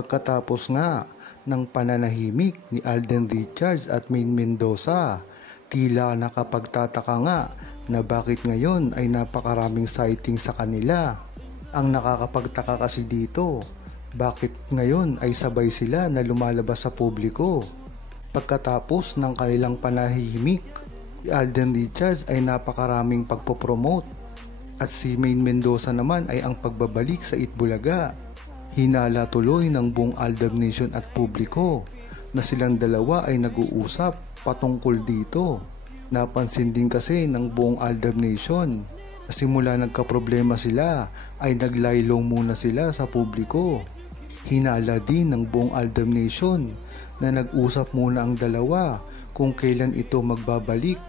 Pagkatapos nga ng pananahimik ni Alden Richards at Maine Mendoza, tila nakapagtataka nga na bakit ngayon ay napakaraming sighting sa kanila. Ang nakakapagtaka kasi dito, bakit ngayon ay sabay sila na lumalabas sa publiko? Pagkatapos ng kanilang panahimik, si Alden Richards ay napakaraming pagpopromote at si Maine Mendoza naman ay ang pagbabalik sa Itbulaga. Hinala tuloy ng buong Aldab Nation at publiko na silang dalawa ay nag-uusap patungkol dito. Napansin din kasi ng buong Aldab Nation na simula nagkaproblema sila ay naglaylo muna sila sa publiko. Hinala din ng buong Aldab Nation na nag-usap muna ang dalawa kung kailan ito magbabalik.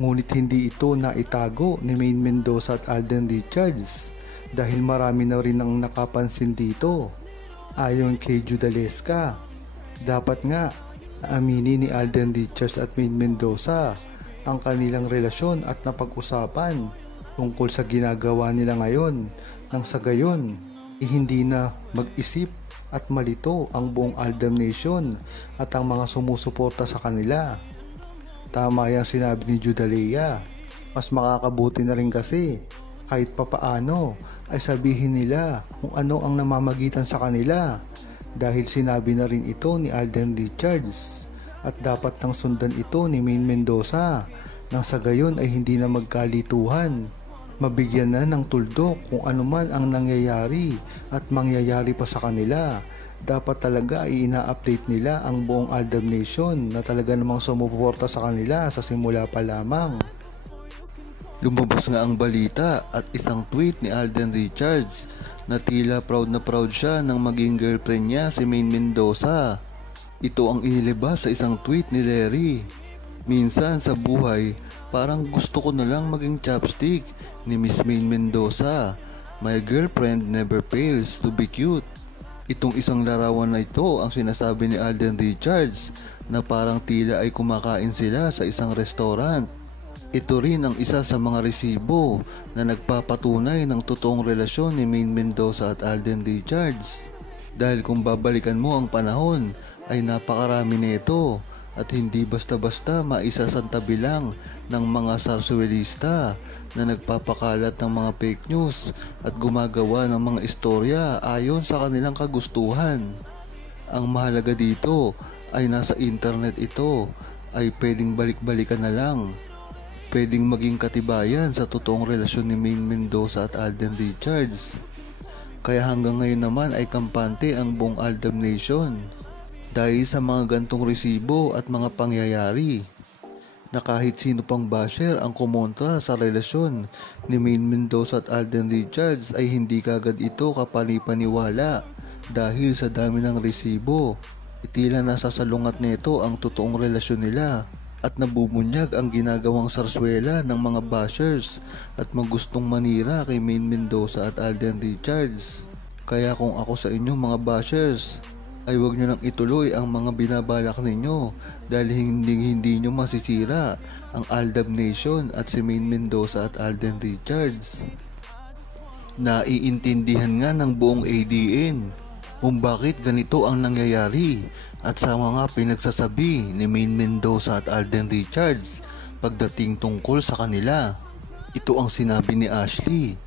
Ngunit hindi ito naitago ni Maine Mendoza at Alden Richards dahil marami na rin ang nakapansin dito. Ayon kay Judalesca, dapat nga aminin ni Alden Richards at Maine Mendoza ang kanilang relasyon at napag-usapan tungkol sa ginagawa nila ngayon nang sa gayon hindi na mag-isip at malito ang buong Aldab Nation at ang mga sumusuporta sa kanila. Tama yung sinabi ni Judalea, mas makakabuti na rin kasi kahit papaano ay sabihin nila kung ano ang namamagitan sa kanila dahil sinabi na rin ito ni Alden Richards at dapat nang sundan ito ni Maine Mendoza nang sa gayon ay hindi na magkalituhan. Mabigyan na ng tuldok kung ano man ang nangyayari at mangyayari pa sa kanila. Dapat talaga ay ina-update nila ang buong Aldab Nation na talaga namang sumuporta sa kanila sa simula pa lamang. Lumabas nga ang balita at isang tweet ni Alden Richards na tila proud na proud siya nang maging girlfriend niya si Maine Mendoza. Ito ang inilabas sa isang tweet ni Larry. Minsan sa buhay, parang gusto ko na lang maging chopstick ni Miss Maine Mendoza. My girlfriend never fails to be cute. Itong isang larawan na ito ang sinasabi ni Alden Richards na parang tila ay kumakain sila sa isang restaurant. Ito rin ang isa sa mga resibo na nagpapatunay ng totoong relasyon ni Maine Mendoza at Alden Richards. Dahil kung babalikan mo ang panahon ay napakarami nito at hindi basta-basta maisasantabi lang ng mga sarsuelista na nagpapakalat ng mga fake news at gumagawa ng mga istorya ayon sa kanilang kagustuhan. Ang mahalaga dito ay nasa internet ito ay pwedeng balik-balikan na lang. Pwedeng maging katibayan sa totoong relasyon ni Maine Mendoza at Alden Richards. Kaya hanggang ngayon naman ay kampante ang buong Aldab Nation dahil sa mga gantong resibo at mga pangyayari na kahit sino pang basher ang kumontra sa relasyon ni Maine Mendoza at Alden Richards ay hindi kagad ito kapani-paniwala dahil sa dami ng resibo. Tila nasasalungat nito ang totoong relasyon nila at nabumunyag ang ginagawang sarswela ng mga bashers at magustong manira kay Maine Mendoza at Alden Richards. Kaya kung ako sa inyong mga bashers, ay huwag nyo nang ituloy ang mga binabalak ninyo dahil hindi nyo masisira ang Aldab Nation at si Maine Mendoza at Alden Richards. Naiintindihan nga ng buong ADN kung bakit ganito ang nangyayari at sa mga pinagsasabi ni Maine Mendoza at Alden Richards pagdating tungkol sa kanila. Ito ang sinabi ni Ashley.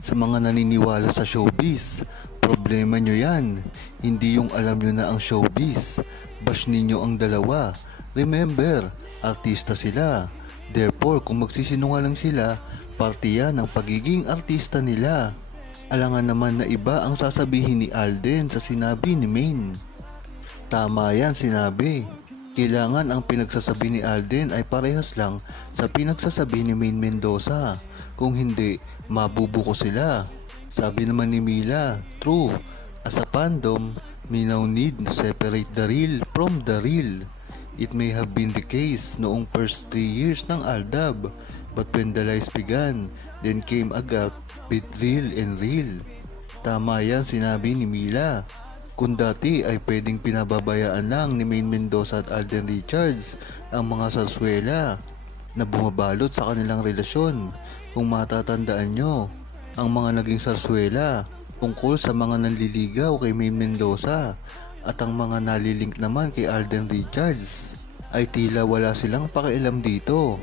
Sa mga naniniwala sa showbiz, problema nyo yan. Hindi yung alam nyo na ang showbiz. Bash ninyo ang dalawa. Remember, artista sila. Therefore, kung magsisinungaling sila, parte yan ng pagiging artista nila. Alangan naman na iba ang sasabihin ni Alden sa sinabi ni Maine. Tama yan sinabi. Kailangan ang pinagsasabi ni Alden ay parehas lang sa pinagsasabi ni Maine Mendoza. Kung hindi, mabubuko sila. Sabi naman ni Mila, true. As a fandom, we now need to separate the real from the real. It may have been the case noong first 3 years ng Aldab, but when the lies began, then came a gap with real and real. Tama yan sinabi ni Mila. Kung dati ay pwedeng pinababayaan lang ni Maine Mendoza at Alden Richards ang mga sarswela na bumabalot sa kanilang relasyon. Kung matatandaan nyo, ang mga naging sarswela tungkol sa mga nanliligaw kay Maine Mendoza at ang mga nalilink naman kay Alden Richards ay tila wala silang pakialam dito.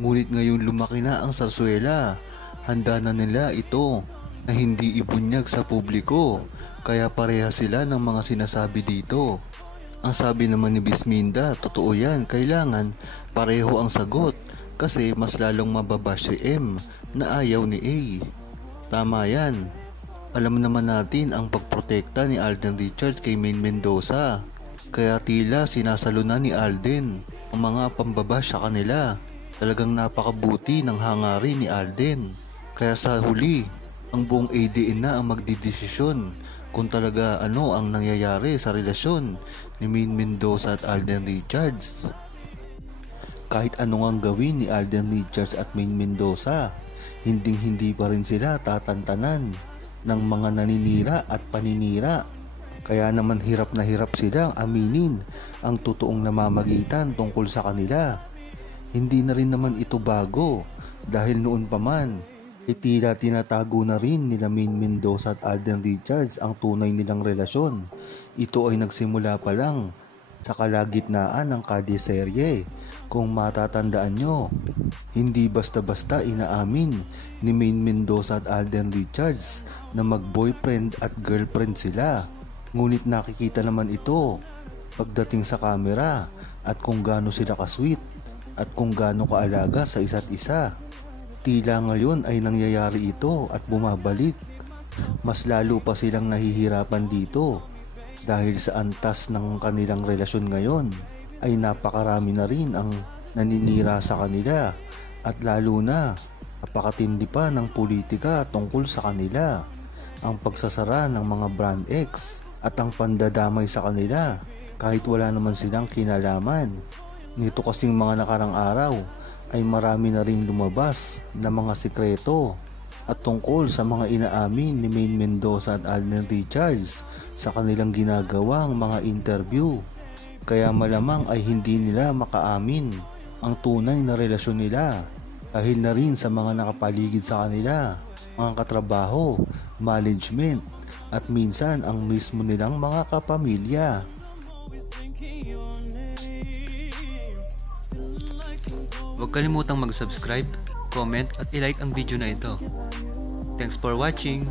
Ngunit ngayon lumaki na ang sarsuela, handa na nila ito na hindi ibunyag sa publiko, kaya pareha sila ng mga sinasabi dito. Ang sabi naman ni Bisminda, totoo yan, kailangan pareho ang sagot kasi mas lalong mababash si M na ayaw ni A. Tama yan. Alam naman natin ang pagprotekta ni Alden Richards kay Maine Mendoza, kaya tila sinasalunan ni Alden ang mga pambabash sa kanila. Talagang napakabuti ng hangarin ni Alden. Kaya sa huli, ang buong ADN na ang magdidesisyon kung talaga ano ang nangyayari sa relasyon ni Maine Mendoza at Alden Richards. Kahit ano ngang gawin ni Alden Richards at Maine Mendoza, hindi pa rin sila tatantanan ng mga naninira at paninira. Kaya naman hirap na hirap silang aminin ang totoong namamagitan tungkol sa kanila. Hindi na rin naman ito bago dahil noon pa man tila tinatago na rin nila Maine Mendoza at Alden Richards ang tunay nilang relasyon. Ito ay nagsimula pa lang sa kalagitnaan ng kadyeserye. Kung matatandaan nyo, hindi basta-basta inaamin ni Maine Mendoza at Alden Richards na mag-boyfriend at girlfriend sila. Ngunit nakikita naman ito pagdating sa camera at kung gaano sila ka-sweet at kung gaano kaalaga sa isa't isa. Tila ngayon ay nangyayari ito at bumabalik. Mas lalo pa silang nahihirapan dito dahil sa antas ng kanilang relasyon ngayon ay napakarami na rin ang naninira sa kanila at lalo na napakatindi pa ng politika tungkol sa kanila. Ang pagsasara ng mga brand X at ang pandadamay sa kanila kahit wala naman silang kinalaman. Nito kasing mga nakarang araw ay marami na ring lumabas na mga sikreto at tungkol sa mga inaamin ni Maine Mendoza at Alden Richards sa kanilang ginagawang mga interview. Kaya malamang ay hindi nila makaamin ang tunay na relasyon nila dahil na rin sa mga nakapaligid sa kanila, mga katrabaho, management at minsan ang mismo nilang mga kapamilya. Huwag kalimutang mag-subscribe, comment at i-like ang video na ito. Thanks for watching!